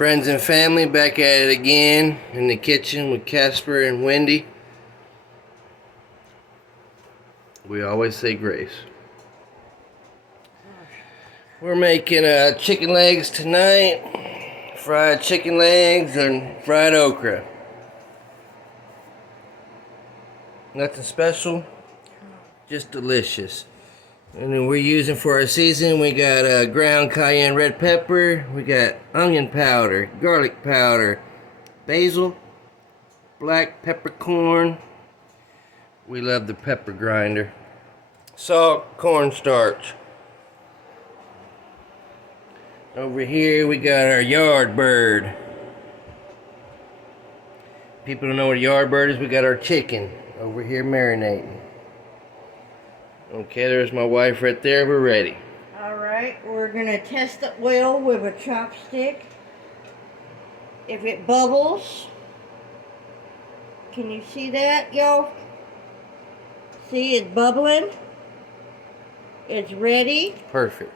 Friends and family, back at it again in the kitchen with Casper and Wendy. We always say grace. We're making chicken legs tonight. Fried chicken legs and fried okra. Nothing special, just delicious. And then we're using for our season, we got ground cayenne red pepper, we got onion powder, garlic powder, basil, black peppercorn. We love the pepper grinder. Salt, cornstarch. Over here we got our yard bird. People don't know what a yard bird is, we got our chicken over here marinating. Okay, there's my wife right there. We're ready. Alright, we're going to test the oil with a chopstick. If it bubbles, can you see that, y'all? See, it's bubbling. It's ready. Perfect.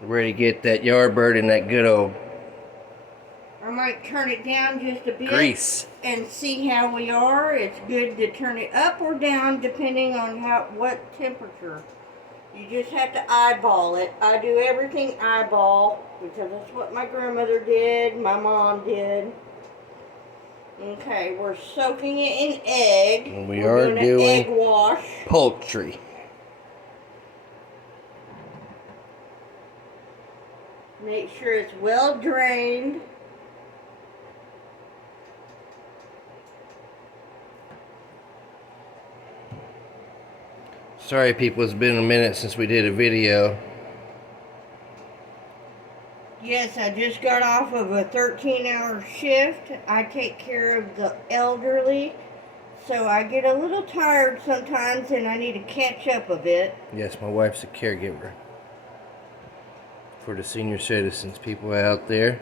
We're ready to get that yard bird in that good old I might turn it down just a bit. grease. And see how we are. It's good to turn it up or down depending on what temperature. You just have to eyeball it. I do everything eyeball because that's what my grandmother did, my mom did. Okay, we're soaking it in egg. And we're are doing an egg wash. Poultry. Make sure it's well drained. Sorry people, it's been a minute since we did a video. Yes, I just got off of a 13-hour shift. I take care of the elderly, so I get a little tired sometimes and I need to catch up a bit. Yes, my wife's a caregiver for the senior citizens. People out there,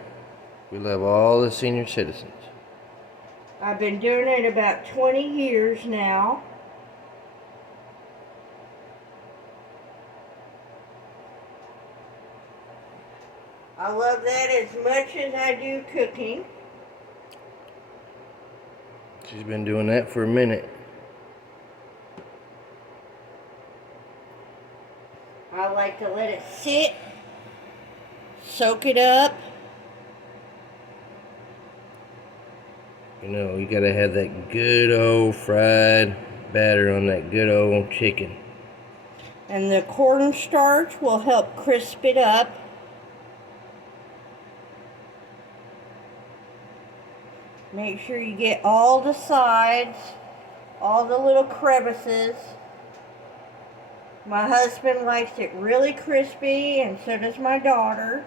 we love all the senior citizens. I've been doing it about 20 years now. I love that as much as I do cooking. She's been doing that for a minute. I like to let it sit, soak it up. You know, you gotta have that good old fried batter on that good old chicken. And the cornstarch will help crisp it up. Make sure you get all the sides, all the little crevices. My husband likes it really crispy, and so does my daughter.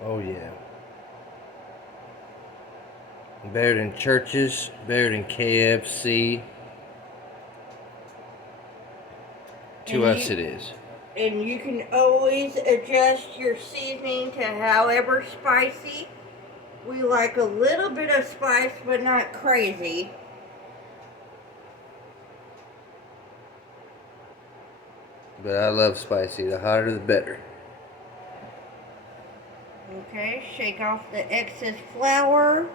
Oh yeah. Better than Church's, better than KFC. To us it is. And you can always adjust your seasoning to however spicy. We like a little bit of spice, but not crazy. But I love spicy. The hotter the better. Okay, shake off the excess flour.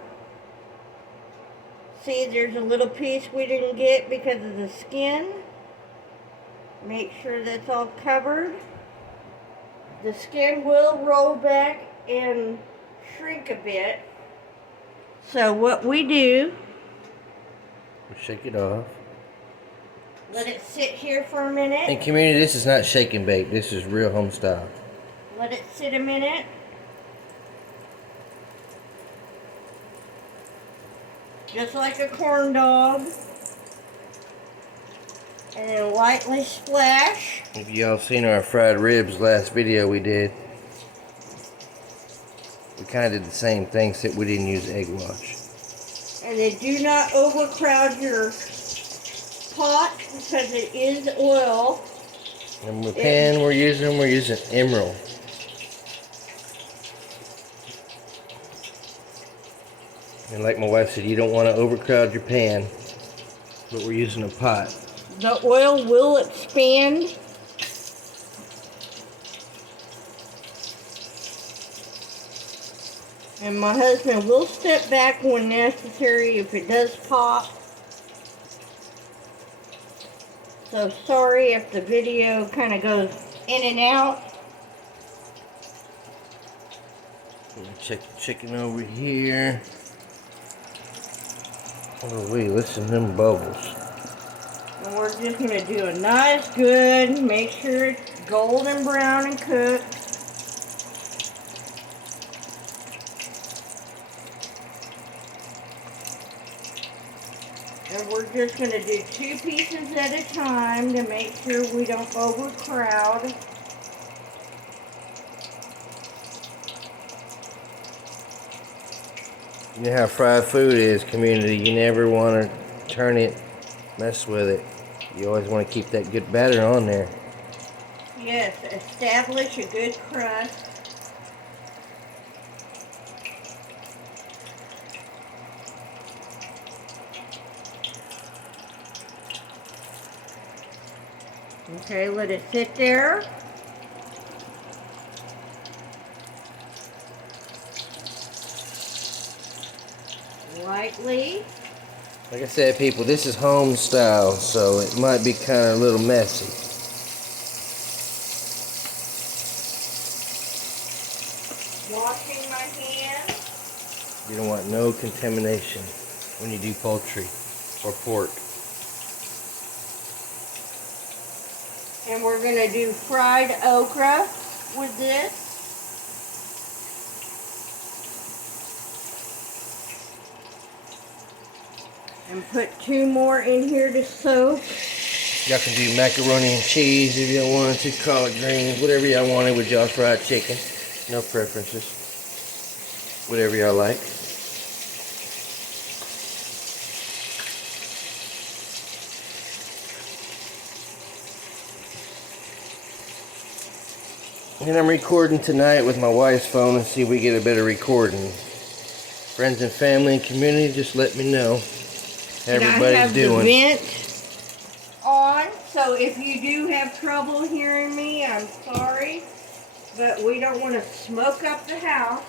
See, there's a little piece we didn't get because of the skin. Make sure that's all covered. The skin will roll back and shrink a bit. So what we do, We shake it off. let it sit here for a minute. And community, this is not shake and bake. This is real home style. Let it sit a minute. Just like a corn dog. And then lightly splash. If y'all seen our fried ribs last video we did, we kind of did the same thing except we didn't use egg wash. And then do not overcrowd your pot because it is oil. And the pan we're using Emerald. And like my wife said, you don't want to overcrowd your pan, but we're using a pot. The oil will expand. And my husband will step back when necessary if it does pop. So sorry if the video kind of goes in and out. Check the chicken over here. Oh wait, listen to them bubbles. And we're just going to do a nice good, make sure it's golden brown and cooked. And we're just going to do 2 pieces at a time to make sure we don't overcrowd. You know how fried food is, community. You never want to turn it, mess with it. You always want to keep that good batter on there. Yes, establish a good crust. Okay, let it sit there. Lightly. Like I said, people, this is home style, so it might be kind of a little messy. Washing my hands. You don't want no contamination when you do poultry or pork. And we're going to do fried okra with this. And put 2 more in here to soak. Y'all can do macaroni and cheese if y'all wanted to, collard greens, whatever y'all wanted with y'all's fried chicken. No preferences. Whatever y'all like. And I'm recording tonight with my wife's phone and see if we get a better recording. Friends and family and community, just let me know how everybody's doing. And I have the vent on, so if you do have trouble hearing me, I'm sorry. But we don't want to smoke up the house.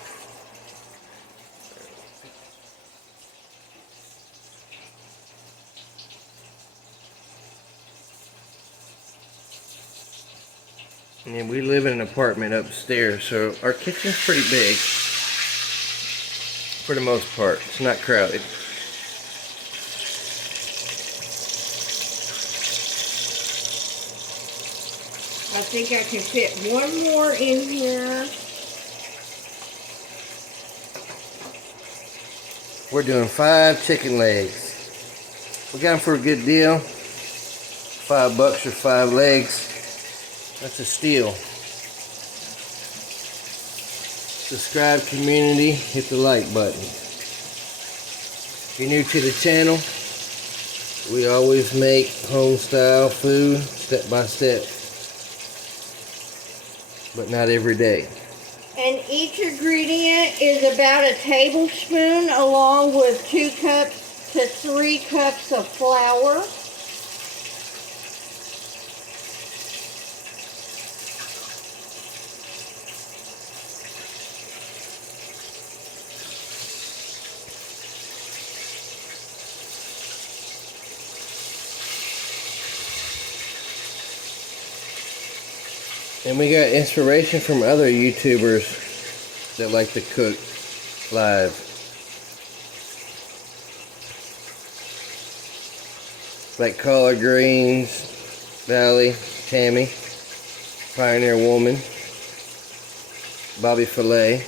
And we live in an apartment upstairs, so our kitchen's pretty big. For the most part, it's not crowded. I think I can fit 1 more in here. We're doing 5 chicken legs. We got them for a good deal. $5 for 5 legs. That's a steal. Subscribe, community, hit the like button. If you're new to the channel, we always make home style food step by step, but not every day. And each ingredient is about a tablespoon, along with 2 cups to 3 cups of flour. And we got inspiration from other YouTubers that like to cook live. Like collard greens, Valley, Tammy, Pioneer Woman, Bobby Filet.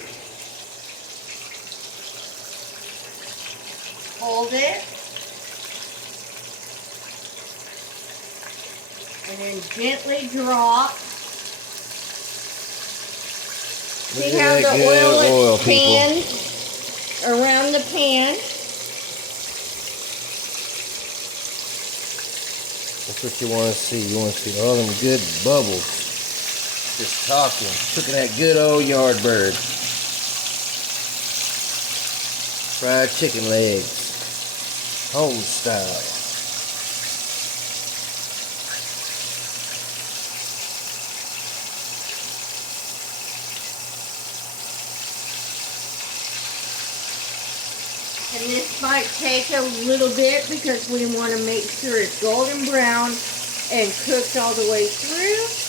Hold it. And then gently drop. See how the oil expands around the pan? That's what you want to see. You want to see all them good bubbles. Just talking. Cooking that good old yard bird. Fried chicken legs. Home style. And this might take a little bit because we want to make sure it's golden brown and cooked all the way through.